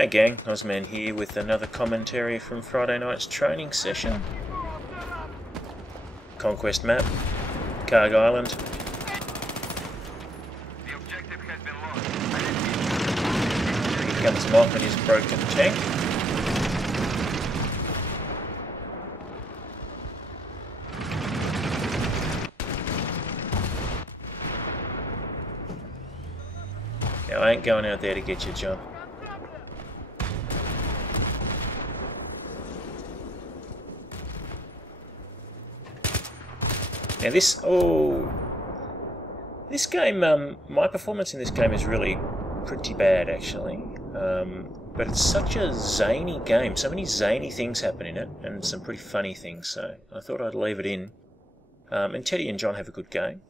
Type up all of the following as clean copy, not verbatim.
Hey gang, Ozman here with another commentary from Friday night's training session. Conquest map, Carg Island. The objective has been lost. Here comes Mock and his broken tank. Now I ain't going out there to get you, John. Now this game, my performance in this game is really pretty bad actually, but it's such a zany game, so many zany things happen in it, and some pretty funny things, so I thought I'd leave it in. And Teddy and John have a good game.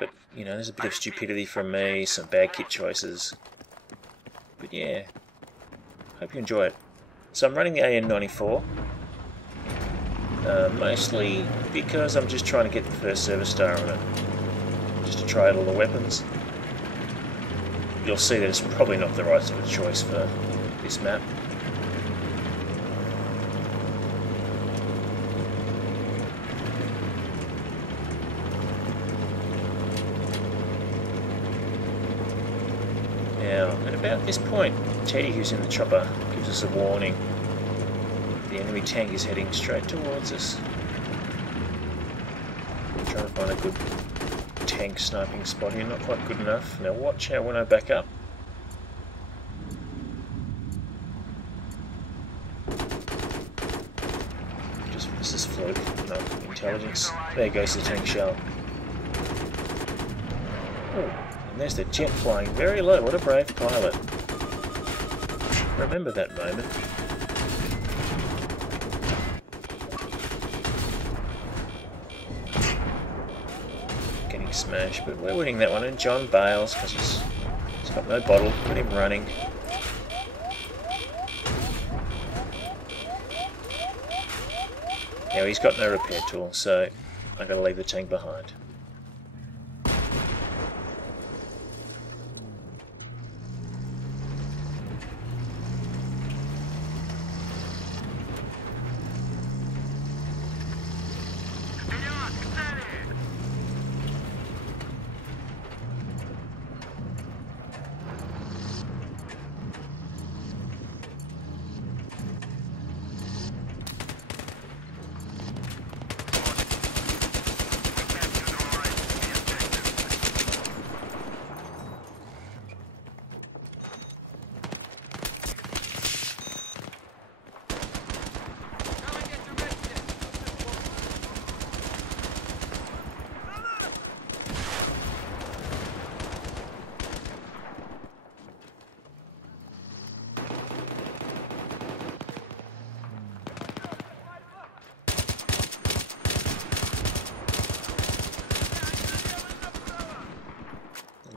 But, you know, there's a bit of stupidity from me, some bad kit choices. But yeah, hope you enjoy it. So I'm running the AN-94. Mostly because I'm just trying to get the first service star on it, just to try out all the weapons. You'll see that it's probably not the right sort of choice for this map. Now, at about this point, Teddy, who's in the chopper, gives us a warning. The enemy tank is heading straight towards us. I'm trying to find a good tank sniping spot here, not quite good enough. Now watch out when I back up. This is fluke, not intelligence. There goes the tank shell. Oh, and there's the jet flying very low, what a brave pilot. Remember that moment. Smash, but we're winning that one, and John bails because he's got no bottle. Put him running. Now he's got no repair tool, so I've got to leave the tank behind.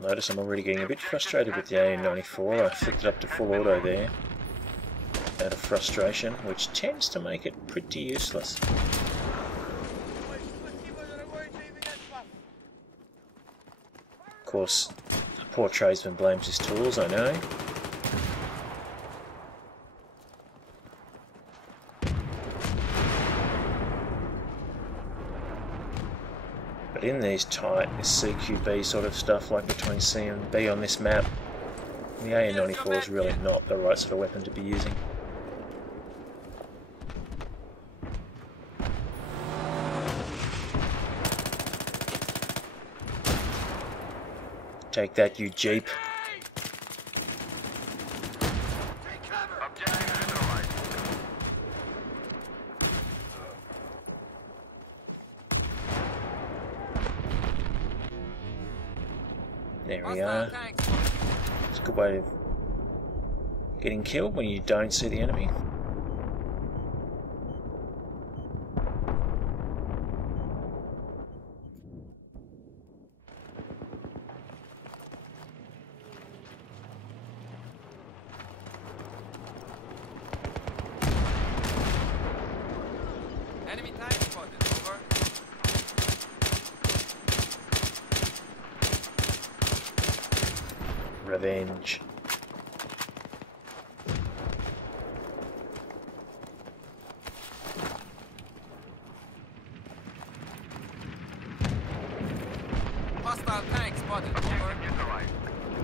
Notice I'm already getting a bit frustrated with the AN-94. I flicked it up to full auto there out of frustration, which tends to make it pretty useless. Of course, the poor tradesman blames his tools, I know. But in these tight, this CQB sort of stuff, like between C and B on this map, the AN-94 is really not the right sort of weapon to be using. Take that, you Jeep. There we are. It's a good way of getting killed when you don't see the enemy. Enemy tank spotted. Over. Revenge.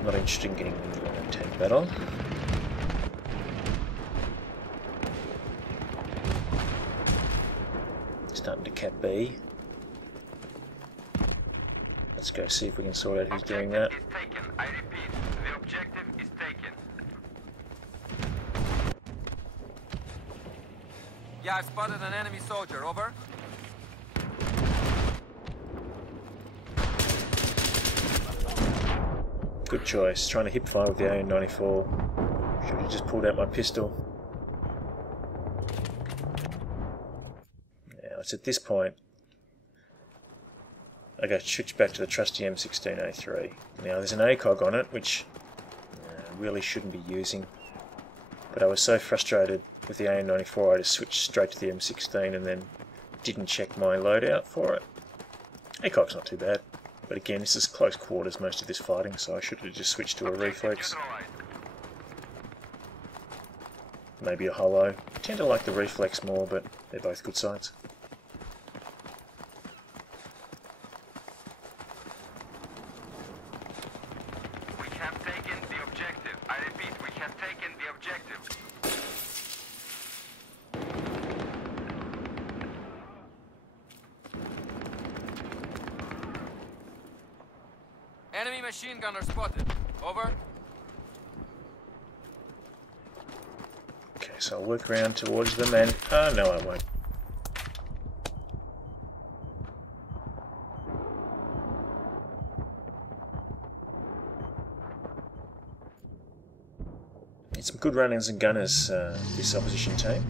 not interested in getting into a tank battle. Starting to cap B. Let's go see if we can sort out who's doing that. Objective is taken. I repeat, the objective is taken. Yeah, I've spotted an enemy soldier. Over. Good choice. Trying to hip fire with the AN-94. Should have just pulled out my pistol. Now it's at this point I go switch back to the trusty M16A3. Now there's an ACOG on it, which I really shouldn't be using. But I was so frustrated with the AN-94 I just switched straight to the M16 and then didn't check my loadout for it. ACOG's not too bad. But again, this is close quarters most of this fighting, so I should have just switched to a reflex. Maybe a holo. I tend to like the reflex more, but they're both good sights. We have taken the objective. I repeat, we have taken the objective. Enemy machine gunner spotted. Over. Okay, so I'll work around towards them and... Ah, no I won't. It's some good runners and gunners, this opposition team.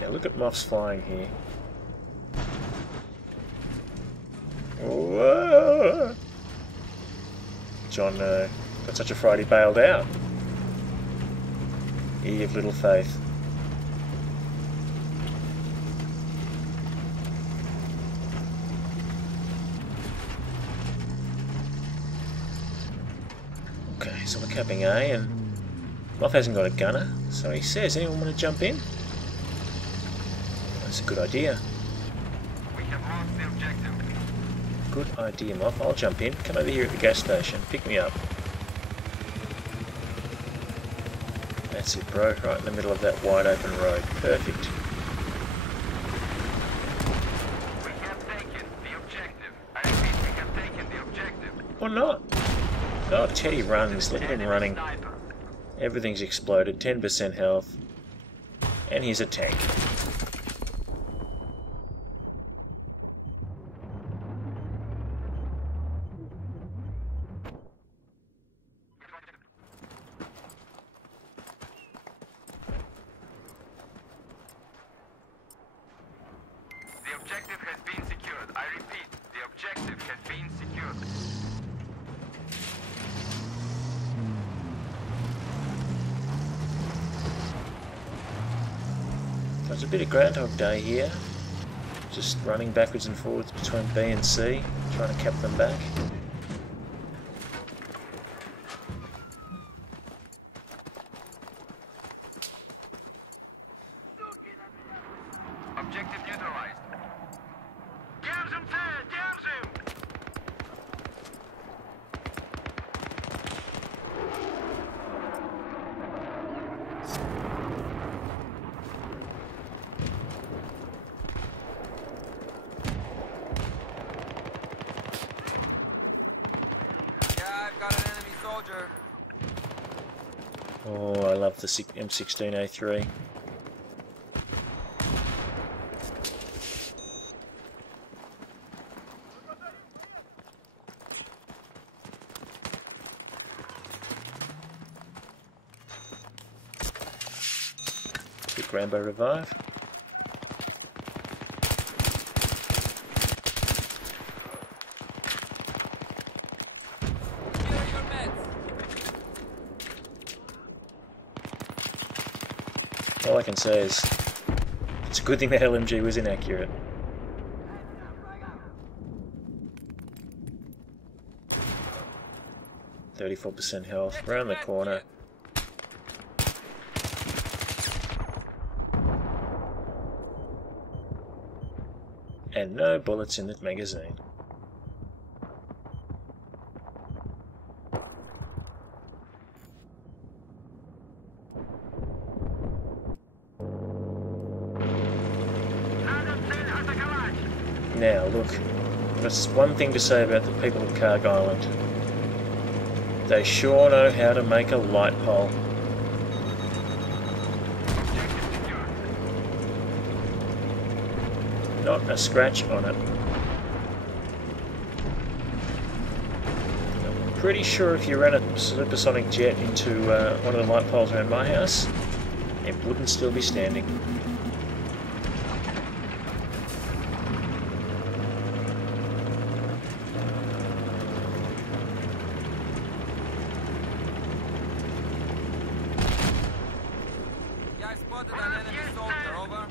Now look at Moff's flying here. Whoa! John got such a fright he bailed out. Ye of little faith. Okay, so we're capping A and Moff hasn't got a gunner, so he says, anyone want to jump in? That's a good idea. We have lost the objective. Good idea, Moff. I'll jump in. Come over here at the gas station. Pick me up. That's it, bro. Right in the middle of that wide open road. Perfect. We have taken the objective. I repeat, we have taken the objective. Or not. Oh, Teddy runs. Look at him running. Everything's exploded. 10% health. And here's a tank. The objective has been secured. I repeat, the objective has been secured. So it's a bit of Groundhog Day here. Just running backwards and forwards between B and C, trying to cap them back. Objective neutralized. Gas him there! Gas him! Yeah, I've got an enemy soldier. Oh, I love the M16A3. Quick Rambo revive. Here are your meds. All I can say is, it's a good thing the LMG was inaccurate. .34% health, around the corner. and no bullets in the magazine. Now look, there's one thing to say about the people of Carg Island. They sure know how to make a light pole. Not a scratch on it. I'm pretty sure if you ran a supersonic jet into one of the light poles around my house, it wouldn't still be standing. Yeah, I spotted an enemy soldier, over.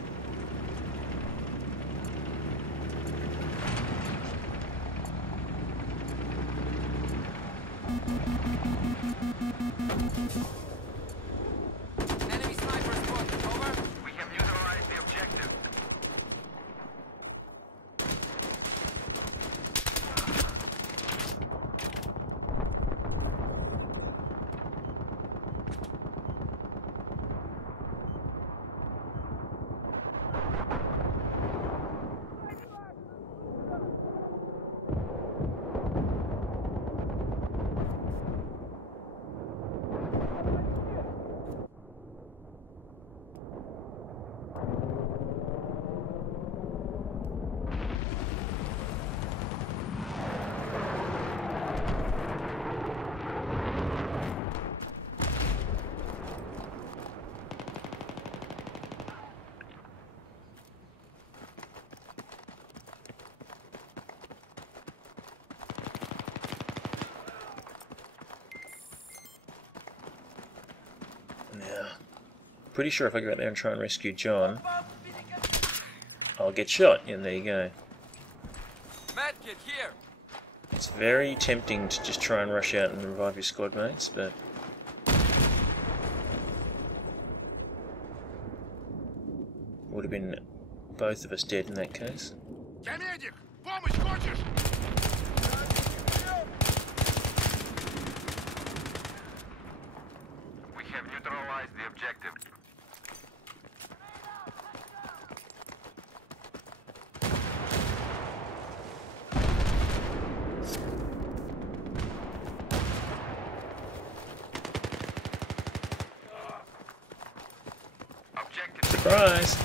Enemy sniper spotted, over. We have neutralized the objective. Now, pretty sure if I go out there and try and rescue John, I'll get shot. And there you go. Medkit here. It's very tempting to just try and rush out and revive your squad mates, but would have been both of us dead in that case. We have neutralized the objective. Objective. Surprise!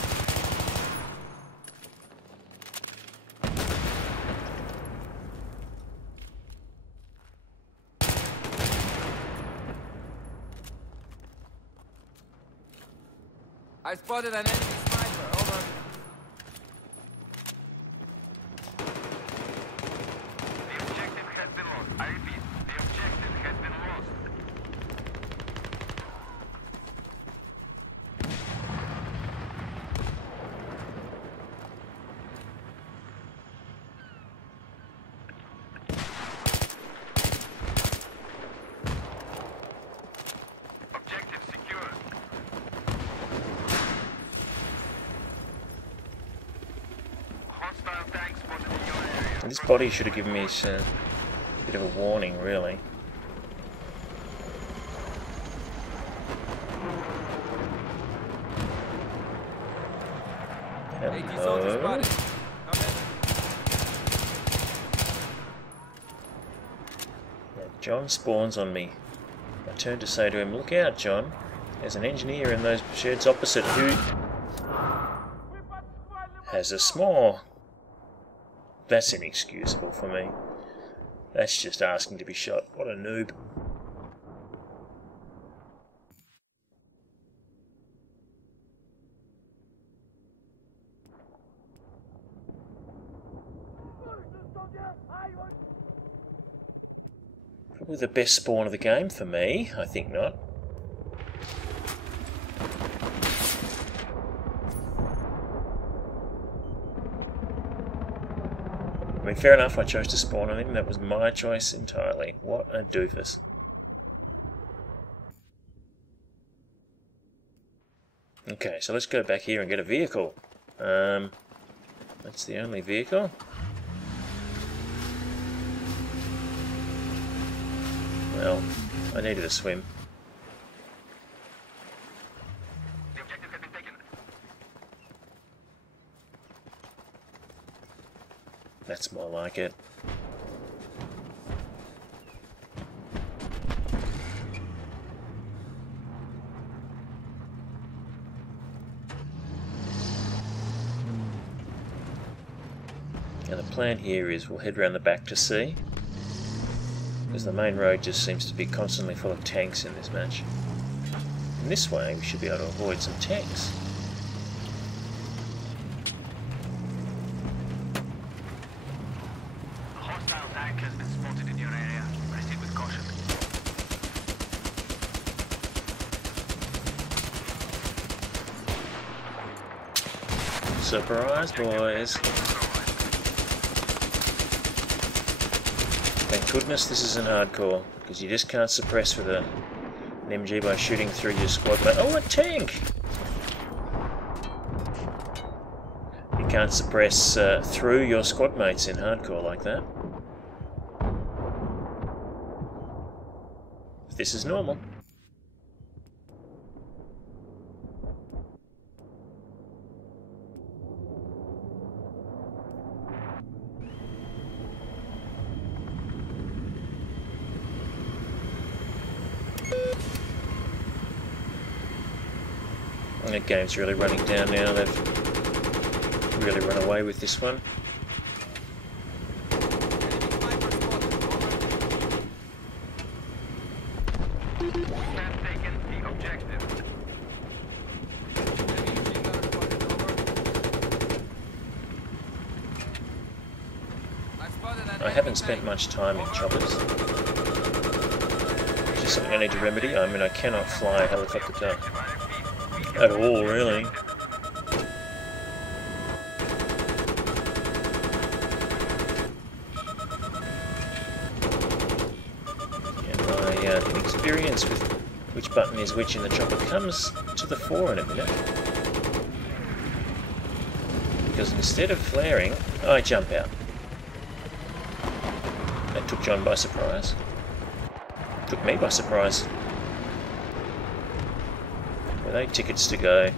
I spotted an enemy sniper, over. The objective has been lost. I repeat, the objective has been lost. Objective secured. Hostile tank spotted in your area. And this body should have given me a bit of a warning, really. AT soldier Hello? spotted. Come in. Now, John spawns on me. I turn to say to him, "Look out, John. There's an engineer in those sheds opposite who has a s'more." That's inexcusable for me. That's just asking to be shot. What a noob. Probably the best spawn of the game for me. I think not. I mean, fair enough, I chose to spawn on him. That was my choice entirely. What a doofus. Okay, so let's go back here and get a vehicle. That's the only vehicle. Well, I needed a swim. The objective has been taken. That's more like it. Now the plan here is we'll head round the back to C, because the main road just seems to be constantly full of tanks in this match. And this way we should be able to avoid some tanks. A hostile tank has been spotted in your area. Proceed with caution. Surprise, boys! Thank goodness this isn't hardcore, because you just can't suppress with an MG by shooting through your squad mate. Oh, a tank! You can't suppress through your squad mates in hardcore like that. This is normal. The game's really running down now. They've really run away with this one. Have taken the objective. I haven't spent much time in choppers, which is something I need to remedy. I mean, I cannot fly a helicopter at all, really. And my inexperience with which button is which in the chopper comes to the fore in a minute. Because instead of flaring, I jump out. That took John by surprise. Took me by surprise. With 8 tickets to go,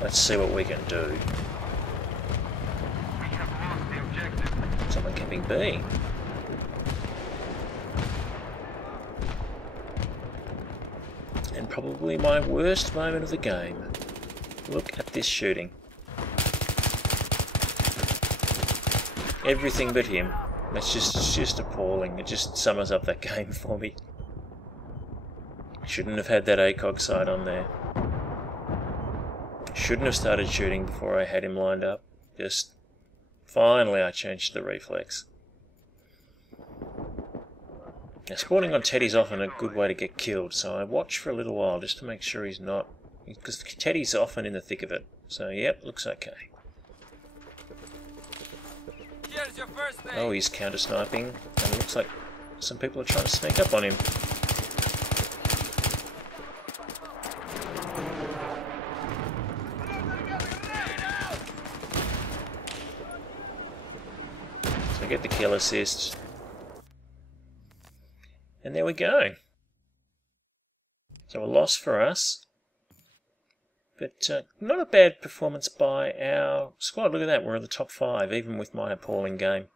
let's see what we can do. We have lost the objective. Someone camping B. And probably my worst moment of the game. Look at this shooting. Everything but him. It's just appalling. It just sums up that game for me. Shouldn't have had that ACOG sight on there. Shouldn't have started shooting before I had him lined up. Just finally I changed the reflex. Now spawning on Teddy's often a good way to get killed, so I watch for a little while just to make sure he's not, because Teddy's often in the thick of it. So yep, looks okay. Here's your first aid. Oh, he's counter sniping, and it looks like some people are trying to sneak up on him. So get the kill assist. And there we go. So a loss for us. But not a bad performance by our squad. Look at that, we're in the top 5, even with my appalling game.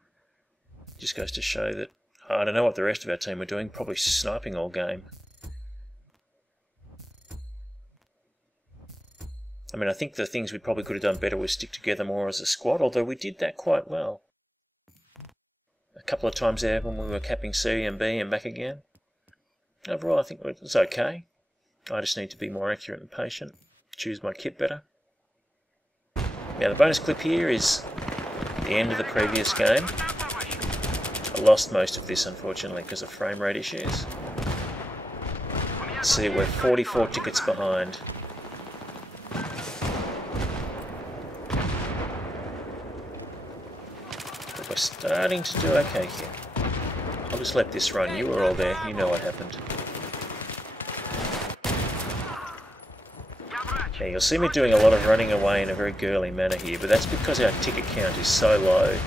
Just goes to show that I don't know what the rest of our team were doing, probably sniping all game. I mean, I think the things we probably could have done better was stick together more as a squad, although we did that quite well. A couple of times there when we were capping C and B and back again. Overall, I think it was okay. I just need to be more accurate and patient. Choose my kit better. Now the bonus clip here is the end of the previous game. I lost most of this unfortunately because of frame rate issues. See, we're 44 tickets behind. But we're starting to do okay here. I'll just let this run. You were all there, you know what happened. Now you'll see me doing a lot of running away in a very girly manner here, but that's because our ticket count is so low.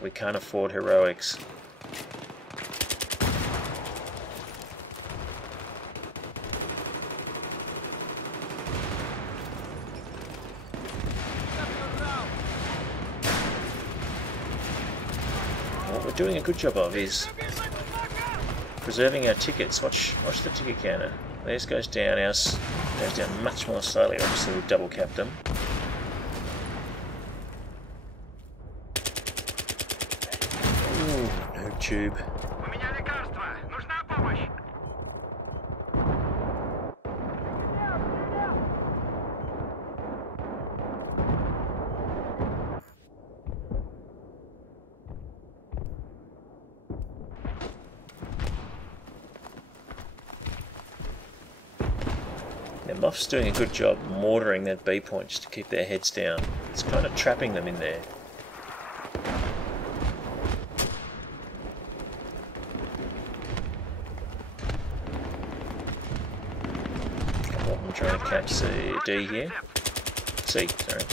We can't afford heroics. What we're doing a good job of is preserving our tickets. Watch the ticket counter. Theirs goes down, ours goes down much more slowly. Obviously we've double capped them. Ooh, no tube. У меня лекарство. Нужна помощь? Now Moff's doing a good job mortaring that B point just to keep their heads down. It's kind of trapping them in there. A couple of them trying to catch the D here. C, sorry.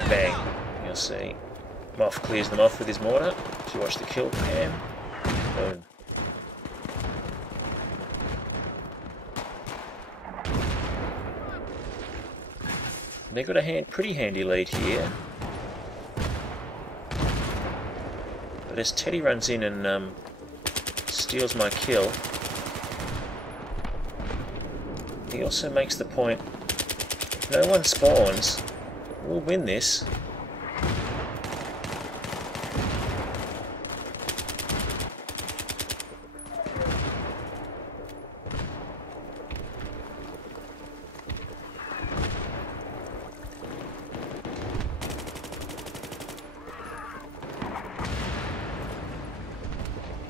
Bang. You'll see. Moff clears them off with his mortar. If you watch the kill cam. Boom. They've got a pretty handy lead here. But as Teddy runs in and steals my kill, he also makes the point, if no one spawns, we'll win this.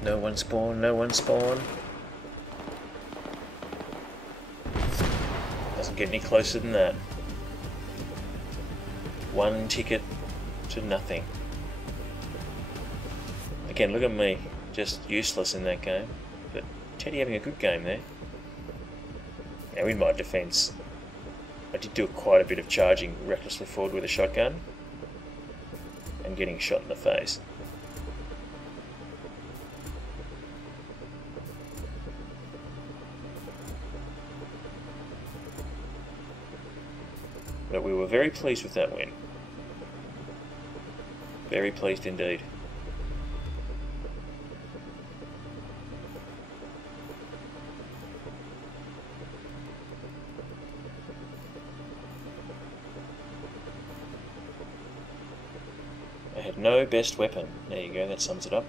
No one spawn, no one spawn. Doesn't get any closer than that. One ticket to nothing. Again, look at me. Just useless in that game. But Teddy having a good game there. Now in my defence, I did do quite a bit of charging recklessly forward with a shotgun. And getting shot in the face. But we were very pleased with that win. Very pleased indeed. I had no best weapon. There you go, that sums it up.